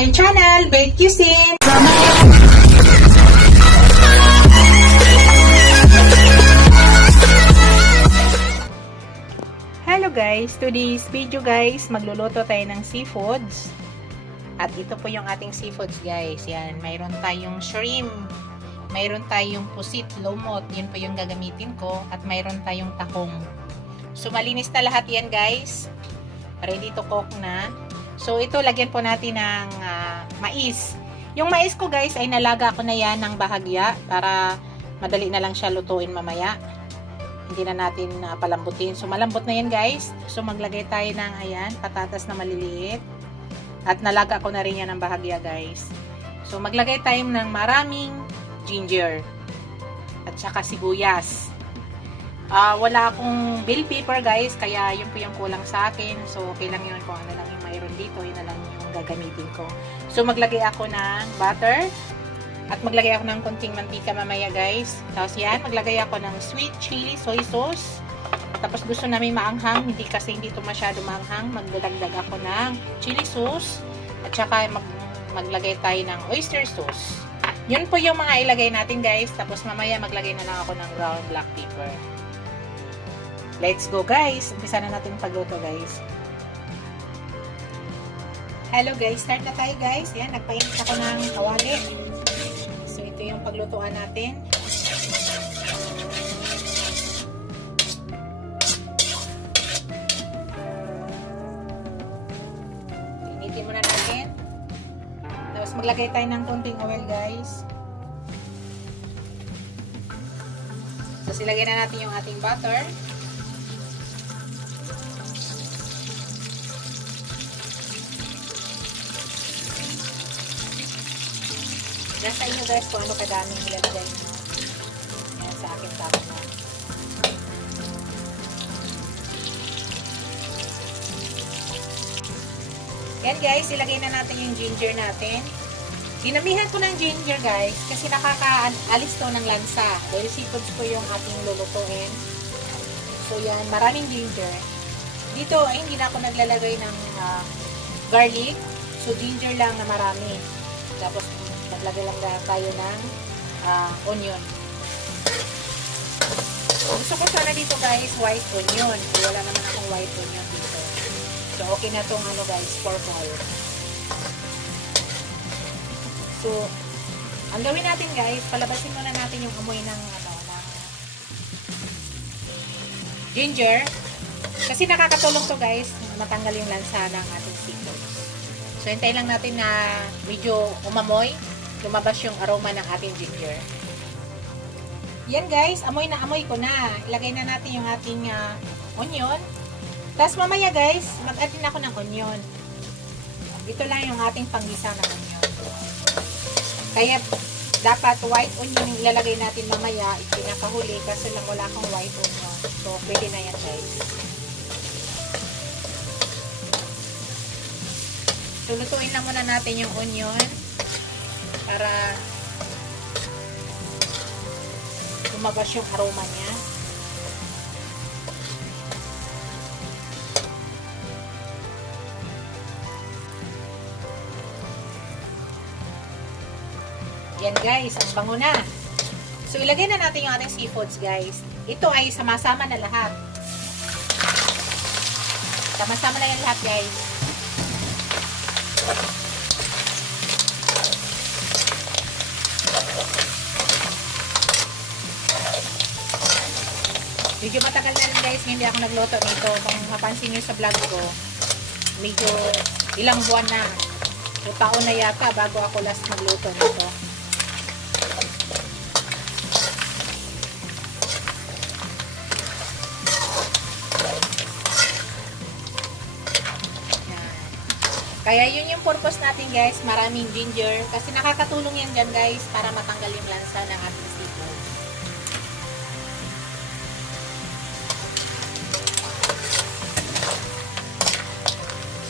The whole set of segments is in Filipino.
my channel, Bake Cuisine! Hello guys! Today's video guys, magluluto tayo ng seafoods. At ito po yung ating seafoods guys. Yan, mayroon tayong shrimp. Mayroon tayong pusit, lumot. Yun po yung gagamitin ko. At mayroon tayong tahong. So malinis na lahat yan guys. Ready to cook na. So, ito, lagyan po natin ng mais. Yung mais ko, guys, ay nalaga ko na yan ng bahagya para madali na lang siya lutuin mamaya. Hindi na natin palambutin. So, malambot na yan, guys. So, maglagay tayo ng, ayan, patatas na maliliit. At nalaga ko na rin yan ng bahagya, guys. So, maglagay tayo ng maraming ginger. At saka sibuyas. Wala akong bell pepper, guys. Kaya, yun po yung kulang sa akin. So, okay lang yun kung ano lang yung mayroon dito. Yun na lang yung gagamitin ko. So, maglagay ako ng butter. At maglagay ako ng konting mantika mamaya, guys. Tapos yan, maglagay ako ng sweet chili soy sauce. Tapos gusto namin maanghang. Kasi hindi ito masyado maanghang. Magdadagdag ako ng chili sauce. At saka maglagay tayo ng oyster sauce. Yun po yung mga ilagay natin, guys. Tapos mamaya maglagay na lang ako ng ground black pepper. Let's go guys! Umpisa na natin pagluto guys. Hello guys! Start na tayo guys. Yan, nagpainit ako ng kawali. So ito yung paglutuan natin. Initin muna natin. Tapos maglagay tayo ng konting oil guys. Tapos ilagay na natin yung ating butter. Nasa inyo guys kung ano kadaming ilagay nyo. Yan sa akin tama na. Yan guys, ilagay na natin yung ginger natin. Dinamihan ko ng ginger guys kasi nakakaalis to ng lansa. Dahil seafoods ko yung ating lulutuin. So yan, maraming ginger. Dito ay hindi na ako naglalagay ng garlic. So ginger lang na marami. Tapos maglagay lang tayo ng onion. Gusto ko sana dito guys, white onion. Wala naman akong white onion dito. So, okay na tong ano guys, purple. So, ang gawin natin guys, palabasin muna natin yung amoy ng ginger. Kasi nakakatulong to guys, matanggal yung lansa ng ating seafood. So, hintayin lang natin na medyo umamoy. Lumabas yung aroma ng ating ginger. Yan guys, amoy na amoy ko na. Ilagay na natin yung ating onion. Tapos mamaya guys, mag-add din ako ng onion. Ito lang yung ating panggisa ng onion. Kaya dapat white onion yung ilalagay natin mamaya. Pinakahuli kasi lang wala akong white onion. So pwede na yan guys. So lutuin lang muna natin yung onion. Para lumabas yung aroma niya. Yan guys, ang bango na. So ilagay na natin yung ating seafoods guys. Ito ay sama-sama na lahat. Sama-sama na yan lahat guys. Medyo matagal na rin guys, hindi ako nagluto nito. Kung mapansin nyo sa vlog ko, medyo ilang buwan na. O taon na yata bago ako last magluto nito. Yan. Kaya yun yung purpose natin guys, maraming ginger. Kasi nakakatulong yan dyan guys para matanggal yung lansa ng ating seafood.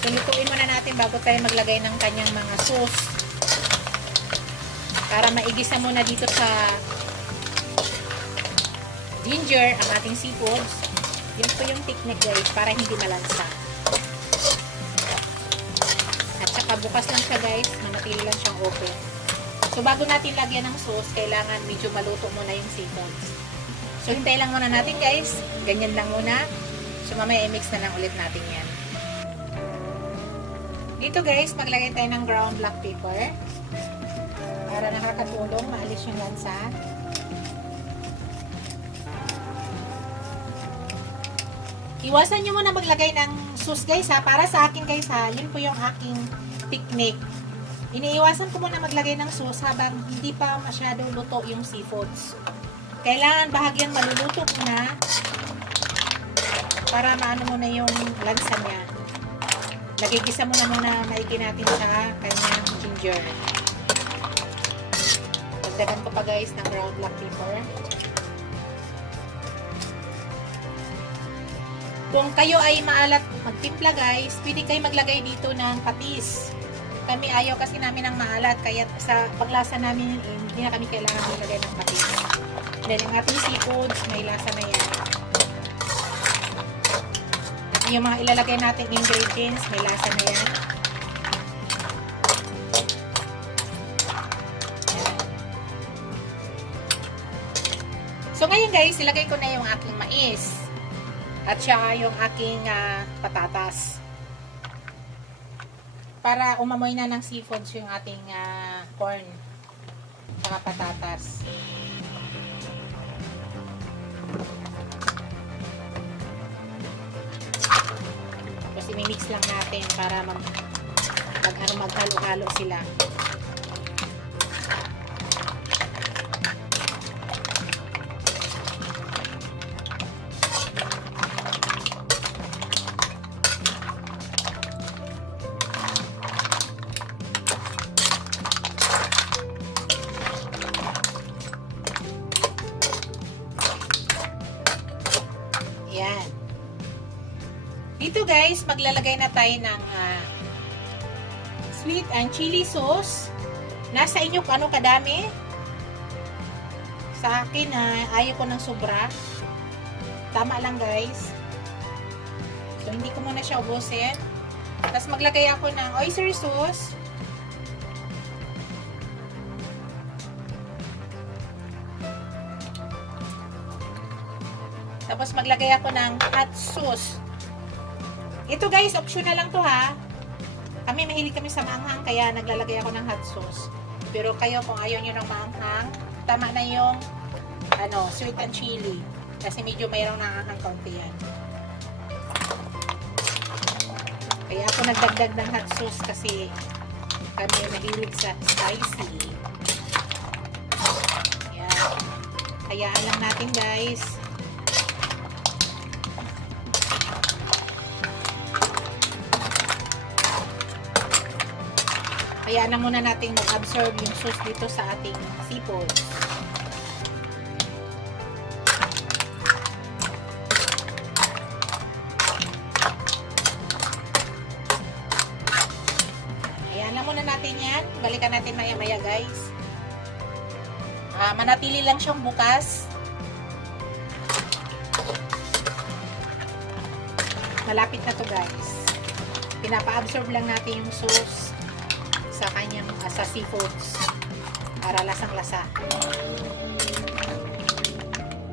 So, lutuin muna natin bago tayo maglagay ng kanyang mga sauce. Para maigisa muna dito sa ginger ang ating seafoods. Yun po yung technique guys, para hindi malansa. At saka bukas lang siya guys, manatili lang siyang open. So bago natin lagyan ng sauce, kailangan medyo maluto muna yung seafoods. So hintay lang muna natin guys, ganyan lang muna. So mamaya i-mix na lang ulit natin yan. Dito guys, maglagay tayo ng ground black pepper para nakakatulong maalis yung lansa. Iwasan nyo muna maglagay ng sauce guys ha. Para sa akin guys ha, yun po yung aking technique. Iniiwasan ko muna maglagay ng sauce habang hindi pa masyado luto yung seafoods. Kailangan bahagyang maluluto muna para maano muna yung lansa niya. Nagigisa muna maigi natin sa kanyang ginger. Dagdagan ko pa guys ng ground black pepper. Kung kayo ay maalat magtimpla guys, pwede kayo maglagay dito ng patis. Kami ayaw kasi namin ng maalat, kaya sa paglasa namin hindi na kami kailangan maglagay ng patis. Dahil ang ating seafoods, may lasa na yan. Yung mga ilalagay natin ingredients, may lasa na yan. So ngayon guys, ilagay ko na yung aking mais. At saka yung aking patatas. Para umamoy na ng seafoods yung ating corn. Saka patatas. Tapos i-mix lang natin para maghalo-halo sila. Yan. Dito guys, maglalagay na tayo ng sweet and chili sauce. Nasa inyo kung ano kadami. Sa akin, ayaw ko ng sobra. Tama lang guys. So, hindi ko muna siya ubusin. Tapos maglagay ako ng oyster sauce. Tapos maglagay ako ng hot sauce. Ito guys, optional lang to ha. Kami mahilig kami sa maanghang, kaya naglalagay ako ng hot sauce. Pero kayo kung ayaw nyo ng maanghang, tama na yung sweet and chili. Kasi medyo mayroong nanganghang kaunti yan. Kaya ako nagdagdag ng hot sauce kasi kami mahilig sa spicy. Yan. Hayaan lang natin guys. Hayaan na muna natin mag-absorb yung sauce dito sa ating seafoods. Hayaan na muna natin yan. Balikan natin maya-maya guys. Manatili lang siyang bukas. Malapit na to guys. Pinapa-absorb lang natin yung sauce sa kanyang sa seafoods para lasang-lasa.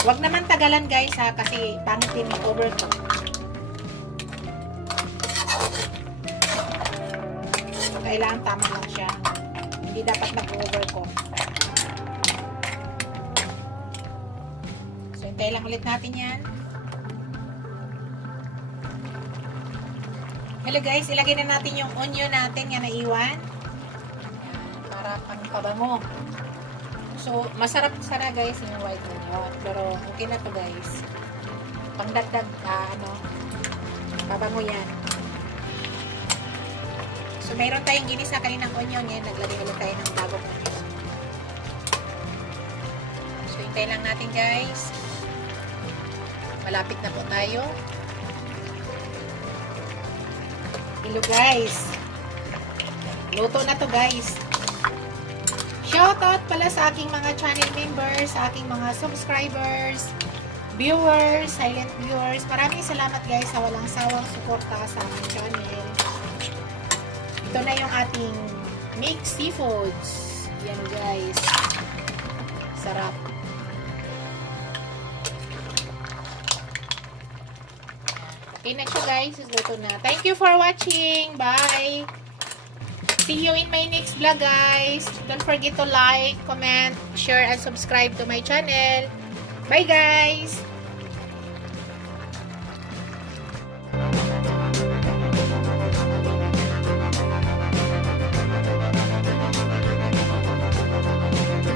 Huwag naman tagalan guys ha, kasi pangit din mag-overcook. So, kailangan tama lang siya. Hindi dapat mag-overcook. So hintay lang ulit natin yan. Hello guys, ilagay na natin yung onion natin yan na iwan. Para pangpabango. So, masarap sana guys yung white onion. Pero, okay na to guys. Pangdagdag, pabango yan. So, mayroon tayong ginisa kaninang onion yan. Naglagay ulit tayo ng bagong onion. So, hintay lang natin guys. Malapit na po tayo. Hello guys. Luto na to guys. Shoutout pala sa aking mga channel members, sa aking mga subscribers, viewers, silent viewers. Maraming salamat guys sa walang sawang suporta sa aking channel. ito na yung ating mixed seafoods. Yan guys. Sarap. Okay na siya guys. Luto na. Thank you for watching. Bye! See you in my next vlog guys. Don't forget to like, comment, share, and subscribe to my channel. Bye guys!